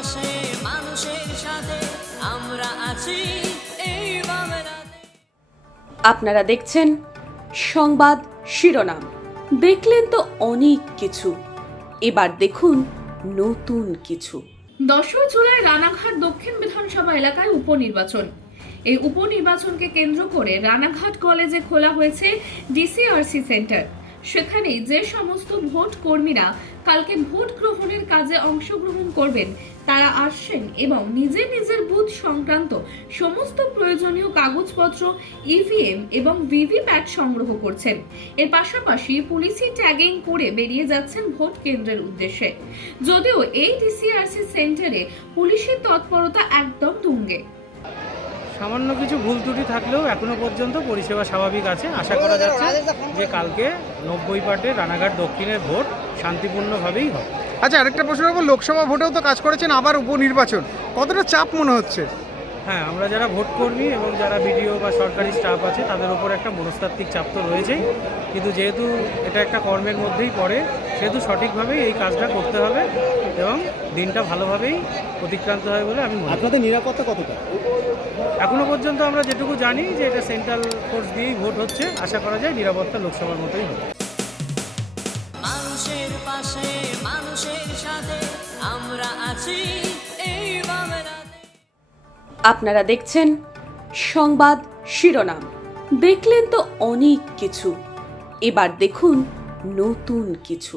পাশে মানুষের সাথে আমরা আছি এই বাংলাতে। আপনারা দেখছেন সংবাদ শিরোনাম। দেখলেন তো অনেক কিছু, এবার দেখুন নতুন কিছু। 10 জুলাই রানাঘাট দক্ষিণ বিধানসভা এলাকায় উপনির্বাচন। এই উপনির্বাচনকে কেন্দ্র করে রানাঘাট কলেজে খোলা হয়েছে ডিসিআরসি সেন্টার। সেখানে যে সমস্ত ভোট কর্মীরা কালকে ভোট গ্রহণের কাজে অংশগ্রহণ করবেন তারা আসছেন এবং নিজের নিজের বুথ সংক্রান্ত সমস্ত প্রয়োজনীয় কাগজপত্র, ইভিএম এবং ভিভিপ্যাট সংগ্রহ করছেন। এর পাশাপাশি পুলিশি ট্যাগিং করে বেরিয়ে যাচ্ছেন ভোট কেন্দ্রের উদ্দেশ্যে। যদিও এই ডিসিআরসি সেন্টারে পুলিশের তৎপরতা একদম তুঙ্গে। সামান্য কিছু ভুল ত্রুটি থাকলেও এখনো পর্যন্ত পরিষেবা স্বাভাবিক আছে। আশা করা যাচ্ছে যে কালকে 90 পার্টে রানাঘাট দক্ষিণের ভোট শান্তিপূর্ণভাবেই হবে। আচ্ছা, আরেকটা প্রশ্ন করবো, লোকসভা ভোটেও তো কাজ করেছেন, আবার উপনির্বাচন, কতটা চাপ মনে হচ্ছে? হ্যাঁ, আমরা যারা ভোট কর্মী এবং যারা বিডিও বা সরকারি স্টাফ আছে তাদের উপর একটা মনস্তাত্ত্বিক চাপ তো রয়েছেই, কিন্তু যেহেতু এটা একটা কর্মের মধ্যেই পড়ে সেহেতু সঠিকভাবেই এই কাজটা করতে হবে এবং দিনটা ভালোভাবেই অতিক্রান্ত হয় বলে আমি মনে করি। আপনাদের নিরাপত্তা কতটা? এখনো পর্যন্ত আমরা যেটুকু জানি যে এটা সেন্ট্রাল ফোর্স দিয়েই ভোট হচ্ছে। আশা করা যায় নিরাপত্তা লোকসভার মতোই হবে। মানুষের পাশে মানুষের সাথে আমরা আছি এই বাংলাতে। আপনারা দেখছেন সংবাদ শিরোনাম। দেখলেন তো অনেক কিছু, এবার দেখুন নতুন কিছু।